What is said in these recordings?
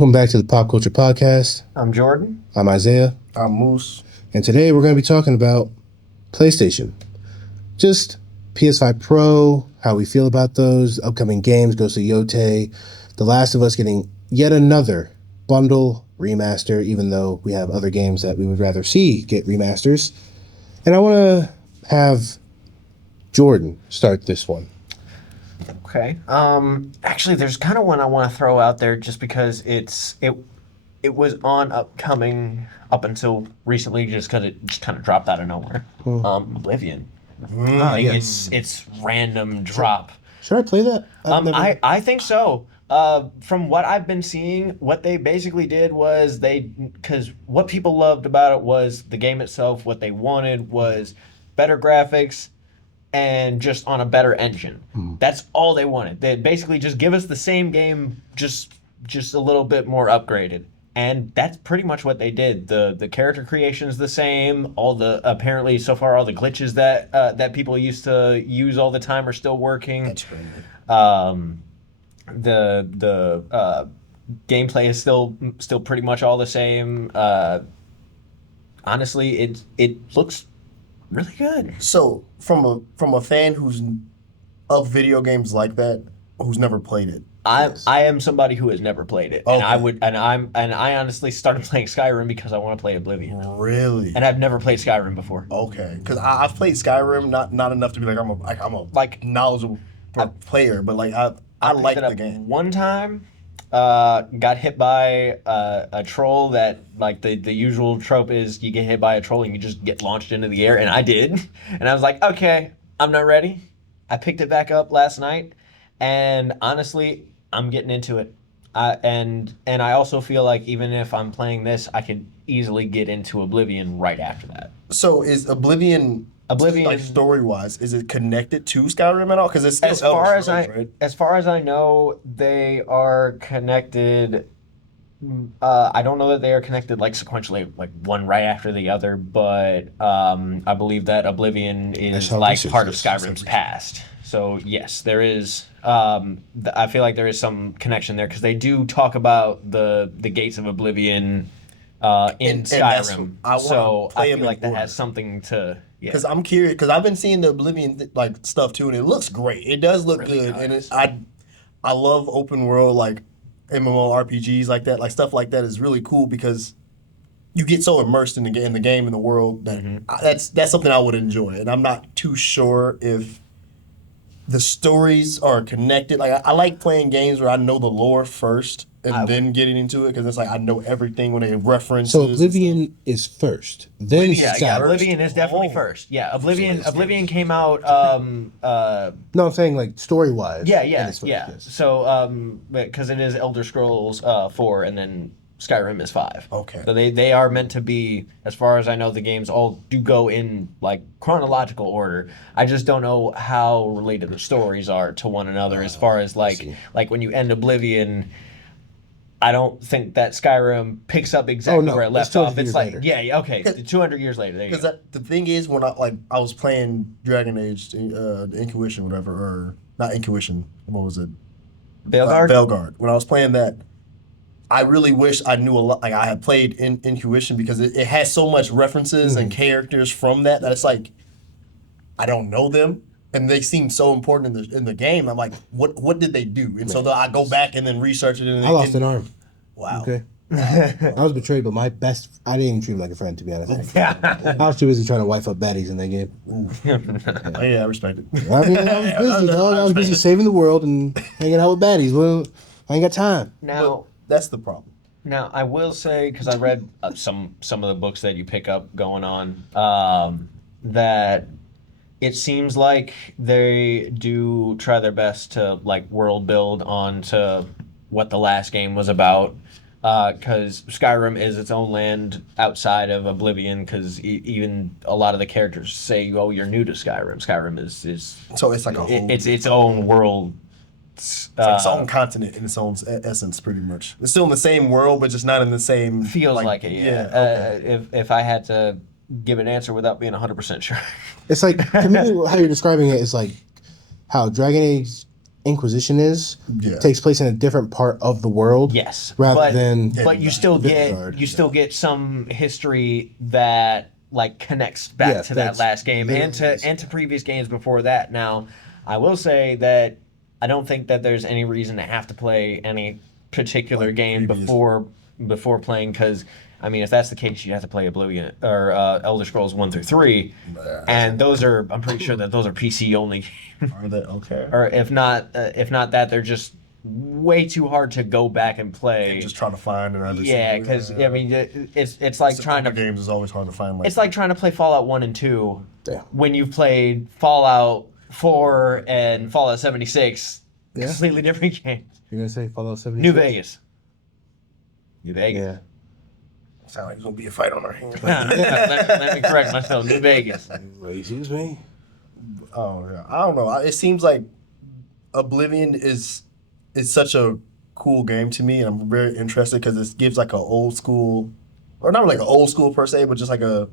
Welcome back to the Pop Culture Podcast. I'm Jordan. I'm Isaiah. I'm Moose. And today we're going to be talking about PlayStation. Just PS5 Pro, how we feel about those, upcoming games, Ghost of Yote, The Last of Us getting yet another bundle remaster, even though we have other games that we would rather see get remasters. And I want to have Jordan start this one. Okay. Actually, there's kind of one I want to throw out there just because it was on upcoming up until recently, just because it just kind of dropped out of nowhere. Oblivion. It's random drop. Should I play that? I think so. From what I've been seeing, what they basically did was because what people loved about it was the game itself. What they wanted was better graphics and just on a better engine. That's all they wanted. They basically just give us the same game, just a little bit more upgraded. And that's pretty much what they did. The character creation is the same. Apparently so far all the glitches that people used to use all the time are still working. That's great. The gameplay is still pretty much all the same. Honestly, it looks really good. So from a fan who's of video games like that, who's never played it. I am somebody who has never played it, Okay. and I honestly started playing Skyrim because I want to play Oblivion, Really? and I've never played Skyrim before. Okay, because I've played Skyrim, not enough to be like I'm a knowledgeable player, but like I like the game. One time, got hit by a troll that, like, the usual trope is you get hit by a troll and you just get launched into the air, and I did, and I was like, okay, I'm not ready. I picked it back up last night, and honestly, I'm getting into it. And I also feel like even if I'm playing this, I could easily get into Oblivion right after that. So is Oblivion like story-wise, is it connected to Skyrim at all? Because it's still as far as I know, they are connected. I don't know that they are connected like sequentially, like one right after the other, but I believe that Oblivion is like part of Skyrim's past. So yes, there is. I feel like there is some connection there because they do talk about the gates of Oblivion in Skyrim. I feel like that has something to. Because I'm curious, because I've been seeing the Oblivion stuff too, and it looks great. It does look really good, and I love open world like MMORPGs like that, like stuff like that is really cool because you get so immersed in the game in the world that that's something I would enjoy, and I'm not too sure if the stories are connected. Like I like playing games where I know the lore first and then getting into it because it's like I know everything when they reference. So Oblivion is first, then Oblivion is definitely first. Yeah, Oblivion came out. No, I'm saying like story wise. Yeah. Yes. So because it is Elder Scrolls 4 and then Skyrim is 5. Okay. So they are meant to be, as far as I know, the games all do go in like chronological order. I just don't know how related the stories are to one another as far as like when you end Oblivion. I don't think that Skyrim picks up exactly where it left off. It's like, okay, 200 years later. Because the thing is, when I was playing Dragon Age, Inquisition, whatever, or not Inquisition, what was it? Veilguard? When I was playing that, I really wish I knew a lot. Like I had played Inquisition because it has so much references and characters from that it's like I don't know them. And they seem so important in the game. I'm like, what did they do? And so I go back and then research it. I lost an arm. Wow. Okay. I was betrayed, but I didn't even treat him like a friend, to be honest. I was too busy trying to wife up baddies in that game. Yeah, I respect it. I mean, I was busy, dog. I was busy saving the world and hanging out with baddies. Well, I ain't got time. Now, that's the problem. Now, I will say, because I read some of the books that you pick up going on, that it seems like they do try their best to like world build onto what the last game was about, because Skyrim is its own land outside of Oblivion. Because even a lot of the characters say, "Oh, you're new to Skyrim." Skyrim is so it's like it's its own world. It's like its own continent in its own essence, pretty much. It's still in the same world, but just not in the same. Feels like it. Yeah. Okay. If I had to give an answer without being 100% sure. It's like, to me, how you're describing it is like how Dragon Age Inquisition is. Yeah. Takes place in a different part of the world. Yes, Rather than but you still Vanguard. get some history that like connects back to that that's last game and literally to previous games before that. Now, I will say that I don't think that there's any reason to have to play any particular Like game previous. before playing, because I mean, if that's the case, you have to play Oblivion or Elder Scrolls 1 through 3, and those are, I'm pretty sure that those are PC only. Are they okay? Or if not that, they're just way too hard to go back and play. And just trying to find and understand. Yeah, because I mean, it's like trying to games is always hard to find. Like, it's like trying to play Fallout 1 and 2 Damn. when you've played Fallout 4 and Fallout 76, Yeah. completely different games. You're gonna say Fallout 76? New Vegas. New Vegas. Yeah. sound like there's gonna be a fight on our hands. Let me correct myself. New Vegas. Excuse me. Oh yeah, I don't know. It seems like Oblivion is such a cool game to me, and I'm very interested because it gives like an old school, or not like an old school per se, but just like the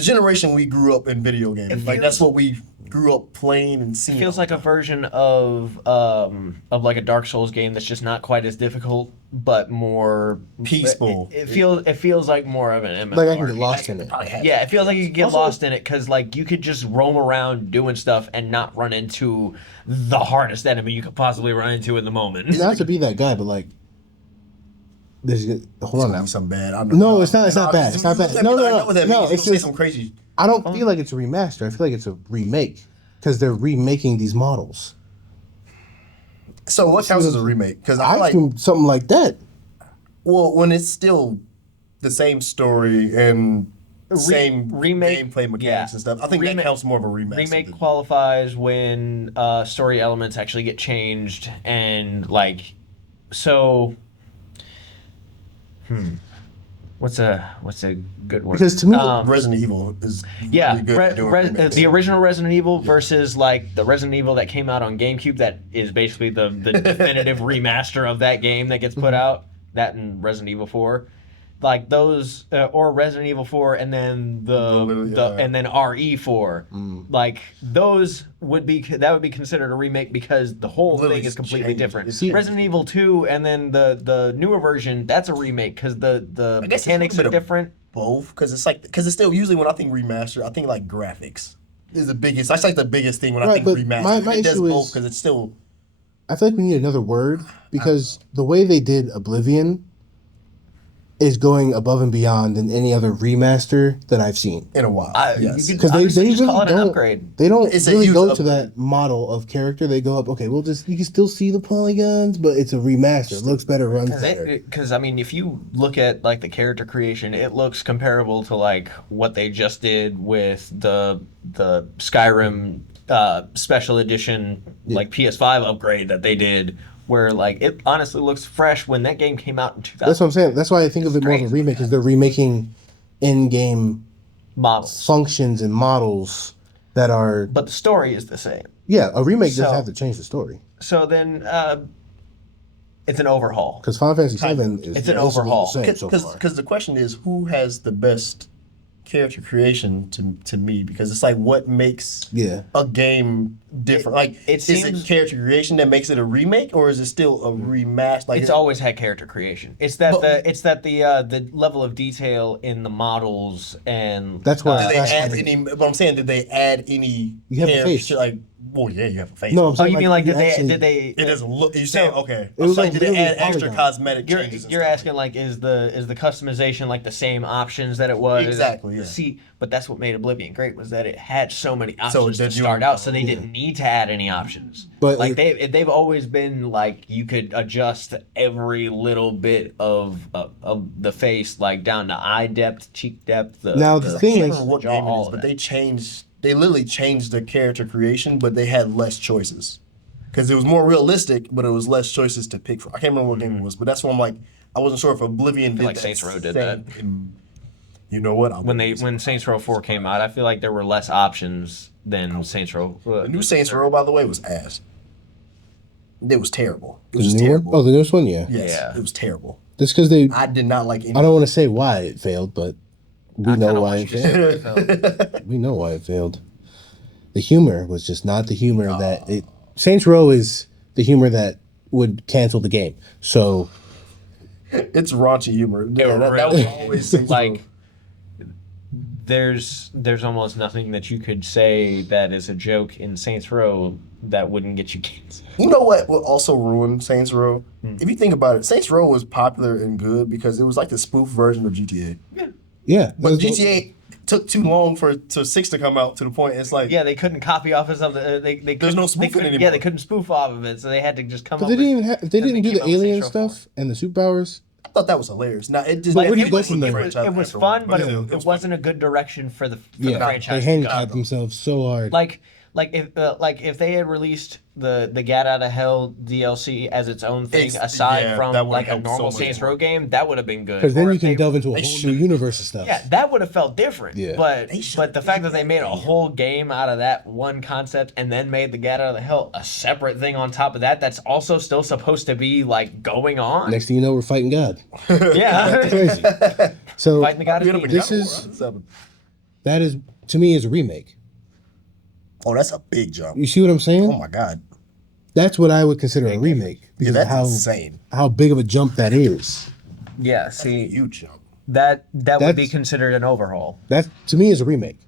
generation we grew up in video games. Like that's what we grew up playing and seeing. It feels like a version of like a Dark Souls game that's just not quite as difficult, but more peaceful. It feels like more of an MMO. Like I can get lost in it. Yeah, it feels like you could get lost in it because like you could just roam around doing stuff and not run into the hardest enemy you could possibly run into in the moment. Not to be that guy, but like, hold on now. Something bad. No, it's not. It's not bad. It's not bad. No. It's just some crazy. I don't feel like it's a remaster. I feel like it's a remake because they're remaking these models. So what counts as a remake? Because I I feel like, think something like that. well, when it's still the same story and same remake gameplay mechanics and stuff, I think that counts more of a remake. Remake qualifies when story elements actually get changed and like so. What's a good word? Because to me, Resident Evil is yeah, really good at doing remakes. the original Resident Evil versus like the Resident Evil that came out on GameCube, that is basically the definitive remaster of that game that gets put out. That and Resident Evil 4, like those, or Resident Evil 4 and then and then RE4, like those would be considered a remake because the whole thing is completely different. Resident Evil 2 and then the newer version, that's a remake because the mechanics are different. Both, because it's still usually when I think remaster, I think like graphics is the biggest. That's like the biggest thing when I think remaster. My it does issue both is- because it's still. I feel like we need another word because the way they did Oblivion is going above and beyond than any other remaster that I've seen. In a while, yes. Because Because they just really call it an don't. upgrade. They don't It's a really huge go to upgrade. that model of character. They go up. Okay, you can still see the polygons, but it's a remaster. It looks better, runs better. Because I mean, if you look at like the character creation, it looks comparable to like what they just did with the Skyrim special edition like PS5 upgrade that they did, where like it honestly looks fresh when that game came out in 2000. That's what I'm saying. That's why I think of it more of a remake, because they're remaking in-game models, functions and models that are. but the story is the same. Yeah, a remake doesn't So- have to change the story. So then it's an overhaul. Because Final Fantasy VII is It's an basically overhaul. the same so far. Because the question is, who has the best character creation to me? Because it's like what makes Yeah. a game different. Is it seems- character creation that makes it a remake, or is it still a remaster? Like It's always had character creation. It's that the level of detail in the models and That's what did they That's add funny. any? But I'm saying, did they add any? You have a character- face. Like, well, yeah, you have a face. No, I'm oh, saying you mean like did actually- they It doesn't look. You're saying okay. It was I'm like saying, did it literally add extra polygon. cosmetic You're, changes? and you're stuff? asking like is the customization like the same options that it was? Exactly, yeah. See, but that's what made Oblivion great, was that it had so many options did to you- start out, so they didn't need to add any options. But like they've always been like you could adjust every little bit of the face, like down to eye depth, cheek depth. Now, the I thing can't is- remember what jaw, game it all is, of but that. they literally changed the character creation, but they had less choices. Because it was more realistic, but it was less choices to pick from. I can't remember what game it was, but that's why I'm like, I wasn't sure if Oblivion did like that. Saints Row did same- You know what? when Saints Row 4 came out, I feel like there were less options than Saints Row. The new Saints Row, by the way, was ass. It was terrible. It The was just new one? terrible. Oh, the newest one, yeah. Yes, Yeah. it was terrible. That's because they. I did not like any. I don't want to say why it failed, but we I know kinda why want it you to failed. say it. We know why it failed. The humor was just not the humor that it Saints Row is the humor that would cancel the game. So It's raunchy humor. Yeah, that was really always is. Like, there's almost nothing that you could say that is a joke in Saints Row that wouldn't get you canceled. You know what will also ruin Saints Row? If you think about it, Saints Row was popular and good because it was like the spoof version of GTA. yeah, But GTA took too long for 6 to come out to the point it's like Yeah, they couldn't copy off of something. They There's no spoofing anymore. Yeah, they couldn't spoof off of it, so they had to just come but up they with. didn't even have. They didn't do came the out with alien Saints Row stuff and the superpowers. I thought that was hilarious. Now it just But where do you it go was, from it there? was, it was fun, but it wasn't a good direction for the Yeah, they franchise. handicapped themselves so hard. Like if they had released the Get Out of Hell DLC as its own thing aside from that would've like a helped so normal much Saints more. Row game, that would have been good. Because then Or you if can they- delve into a they whole new should- universe of stuff. Yeah, that would have felt different. Yeah. But should've the fact that they made a that. whole game out of that one concept and then made the Get Out of the Hell a separate thing on top of that, that's also still supposed to be like going on. Next thing you know, we're fighting God. Yeah. Crazy. So Fighting the God of Demons. This is- that is, to me, is a remake. Oh, that's a big jump. You see what I'm saying? Oh my god. That's what I would consider a remake Yeah, because that's of how insane. how big of a jump that is. Yeah, see, Huge jump. that would be That's- considered an overhaul. That to me is a remake.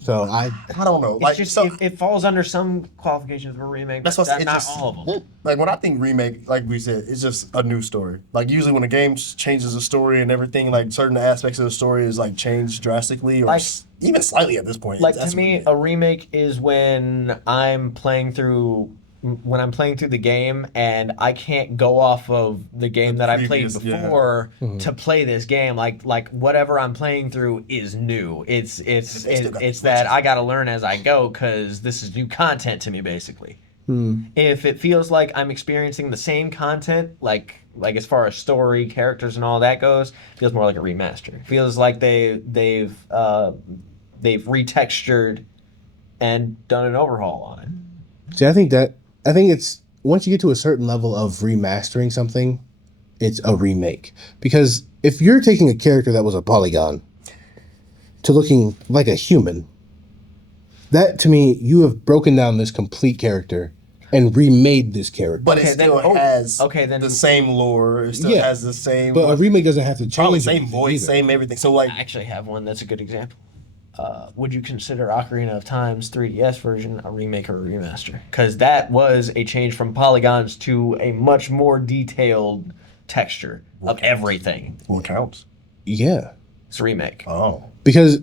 So I I don't know. It's Like just so, it falls under some qualifications of a remake, That's but what- it not just- all of them. like when I think remake, like we said, it's just a new story. Like usually when a game changes the story and everything, like certain aspects of the story is like changed drastically or Like- even slightly at this point. Like That's to me, remake. a remake is when I'm playing through the game and I can't go off of the game that I played previous, yeah. before to play this game. Like whatever I'm playing through is new. It's They still got it's the that glitches. I got to learn as I go because this is new content to me basically. If it feels like I'm experiencing the same content, like as far as story, characters, and all that goes, it feels more like a remaster. It feels like they've retextured and done an overhaul on it. see. I think it's once you get to a certain level of remastering something, it's a remake. Because if you're taking a character that was a polygon to looking like a human, that to me, you have broken down this complete character and remade this character. But it Okay, still then- has then- the same lore. It still Yeah. has the same But a remake doesn't have to change. probably same anything voice, either. same everything. So like I actually have one that's a good example. Would you consider Ocarina of Time's 3DS version a remake or a remaster? Because that was a change from polygons to a much more detailed texture of everything. what counts? Yeah. It's a remake. Oh. Because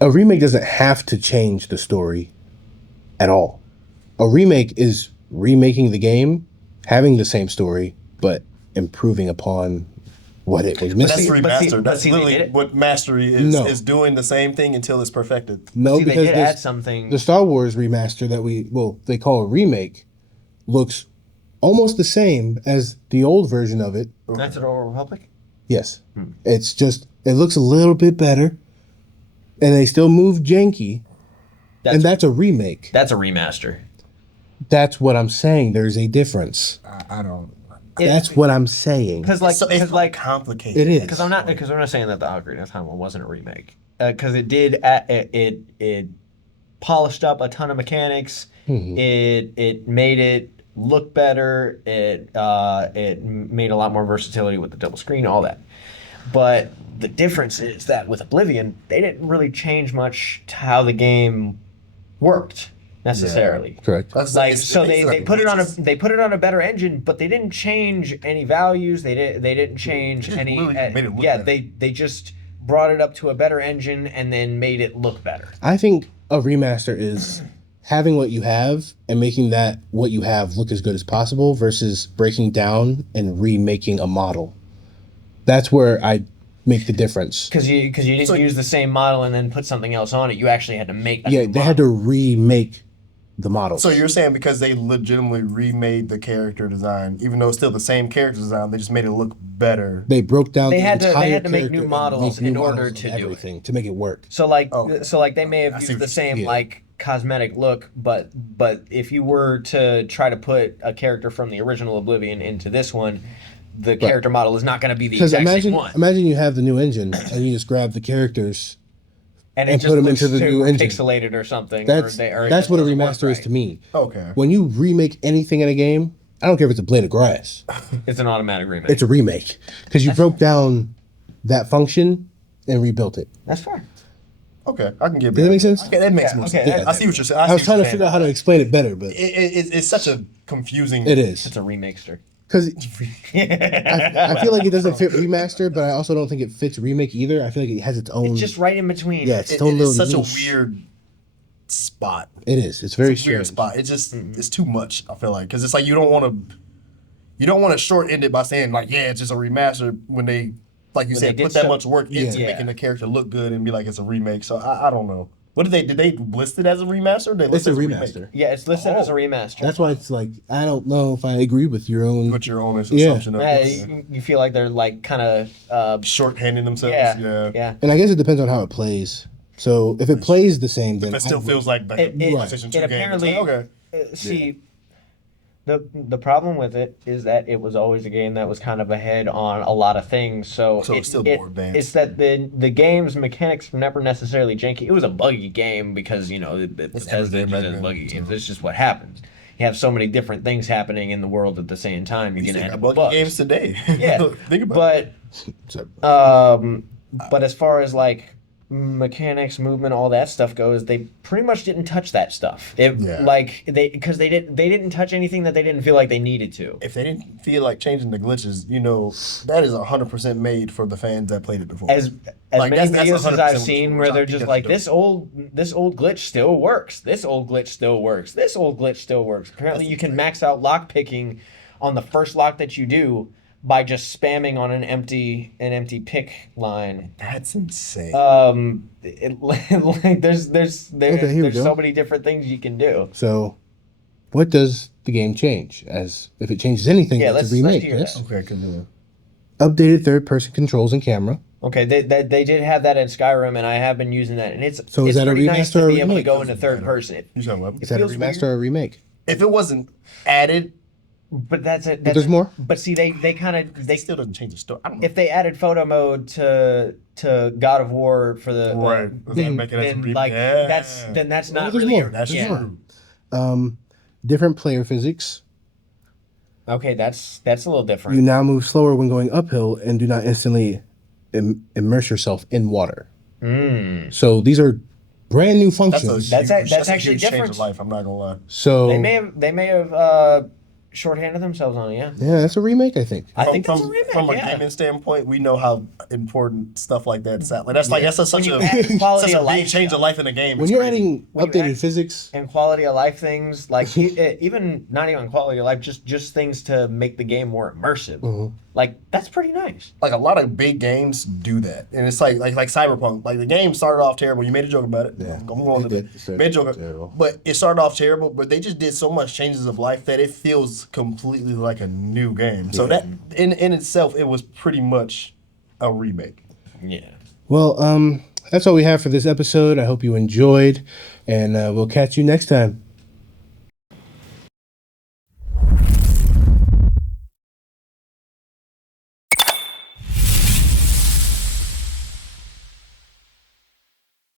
a remake doesn't have to change the story at all. A remake is remaking the game, having the same story, but improving upon what it was But that's missing. remastered. That's they literally did it. what mastery is. No. Is doing the same thing until it's perfected. No, See, they because did add something. the Star Wars remaster that they call a remake looks almost the same as the old version of it. Knights of the Old Republic? Yes. It's just, it looks a little bit better, and they still move janky, and that's a remake. That's a remaster. That's what I'm saying. There's a difference. I don't. That's what I'm saying. Because like, So it's cause like, complicated. It is. because I'm not saying that the Ocarina of Time one wasn't a remake. Because it polished up a ton of mechanics. It made it look better. It made a lot more versatility with the double screen, all that. But the difference is that with Oblivion, they didn't really change much to how the game worked necessarily. Correct. That's Like it's- so, it's they like put it on a glitches. better engine, but they didn't change any values. They didn't change Just any. really made it look yeah, better. they just brought it up to a better engine and then made it look better. I think a remaster is having what you have and making that what you have look as good as possible versus breaking down and remaking a model. That's where I make the difference. Because you didn't So- use the same model and then put something else on it. You actually had to make. A Yeah, new they had to remake the model. So you're saying because they legitimately remade the character design, even though it's still the same character design, they just made it look better. They broke down They the had to- they entire had to make new character and models make in new order models to of do it. everything to make it work. So like, Okay. they may I have see used the what same yeah. like cosmetic look, but if you were to try to put a character from the original Oblivion into this one, the character model is not going to be the Because exact same one. imagine you have the new engine and you just grab the characters and it and just put them looks into the new engine. pixelated or something. That's or it that's just what a doesn't work remaster is right. to me. Okay. When you remake anything in a game, I don't care if it's a blade of grass. It's an automatic remake. It's a remake because you broke down that function and rebuilt it. That's fair. Okay, I can get. Does that make sense? Okay, that makes Yeah, more okay, sense. that- I see what you're saying. I was trying to figure out how to explain it better, but It's such a confusing. it is It's a remakester. because I feel like it doesn't fit remaster, but I also don't think it fits remake either. I feel like it has its own. It's just right in between. Yeah, it's its own It's little such niche. a weird spot. It is. It's very It's a weird strange. spot. It's just it's too much. I feel like because it's like you don't want to short end it by saying like it's just a remaster when they like you When said they put did that so- much work into Yeah. making the character look good and be like it's a remake. So I don't know. What did they list it as a remaster? They It's list a it as remaster. Yeah, it's listed as a remaster. That's why it's like I don't know if I agree with your own. Put your own Yeah. assumption of Yeah, it. you feel like they're like kind of Shorthanding themselves. yeah. And I guess it depends on how it plays. So if it plays the same, then That still feels like back It- a it- PlayStation 2 it game. It's apparently- like, okay. See, the problem with it is that it was always a game that was kind of ahead on a lot of things. So it's still more advanced. It's that the game's mechanics were never necessarily janky. It was a buggy game because Bethesda everything, just does man. buggy games. It's just what happens. You have so many different things happening in the world at the same time. You're These gonna got end up buggy with bugs. games today. Yeah, Think about it. but as far as like mechanics, movement, all that stuff goes, they pretty much didn't touch that stuff. Like because they didn't touch anything that they didn't feel like they needed to. If they didn't feel like changing the glitches, that is 100% made for the fans that played it before. As Like, many that's videos as 100% I've what seen it's where for. they're I think just that's like dope. this old glitch still works. This old glitch still works. This old glitch still works. Apparently, you can max out lock picking on the first lock that you do by just spamming on an empty pick line. That's insane. Like there's here we go. so many different things you can do. So, what does the game change? As if it changes anything, Yeah, it's let's a remake. hear Yes. that. Okay, continue. Updated third-person controls and camera. Okay, they did have that in Skyrim, and I have been using that, and it's So is it's that a pretty nice remaster to or be able to remake? go into third person. You talking about? Is that a feels remaster weird. or a remake? If it wasn't added, But that's it. But there's more. But see, they kind of they still doesn't change the story. I don't know. if they added photo mode to God of War for the Right. Does that make it as a then remake? like Yeah. that's Well, not there's really more. That's There's true. more. Different player physics. okay. That's a little You different. now move slower when going uphill and do not instantly immerse yourself in water. So these are brand new functions. That's a actually huge change different. of life. I'm not gonna lie. So They may have shorthanded themselves on it. Yeah, yeah, that's a remake, I think. I think from, that's a remake. from a yeah. gaming standpoint, we know how important stuff like that is. Like that's such you a add quality such a of big life change stuff. of life in a game. When It's you're crazy. adding When you updated add- physics, and quality of life things like even not even quality of life, just things to make the game more immersive. Like that's pretty nice. like a lot of big games do that, and it's like Cyberpunk. Like the game started off terrible. You made a joke about it. Yeah, I'm going it to did. It started made a joke, off terrible. but it started off terrible. But they just did so much changes of life that it feels completely like a new game. So that in itself, it was pretty much a remake. Yeah. well, that's all we have for this episode. I hope you enjoyed, and we'll catch you next time.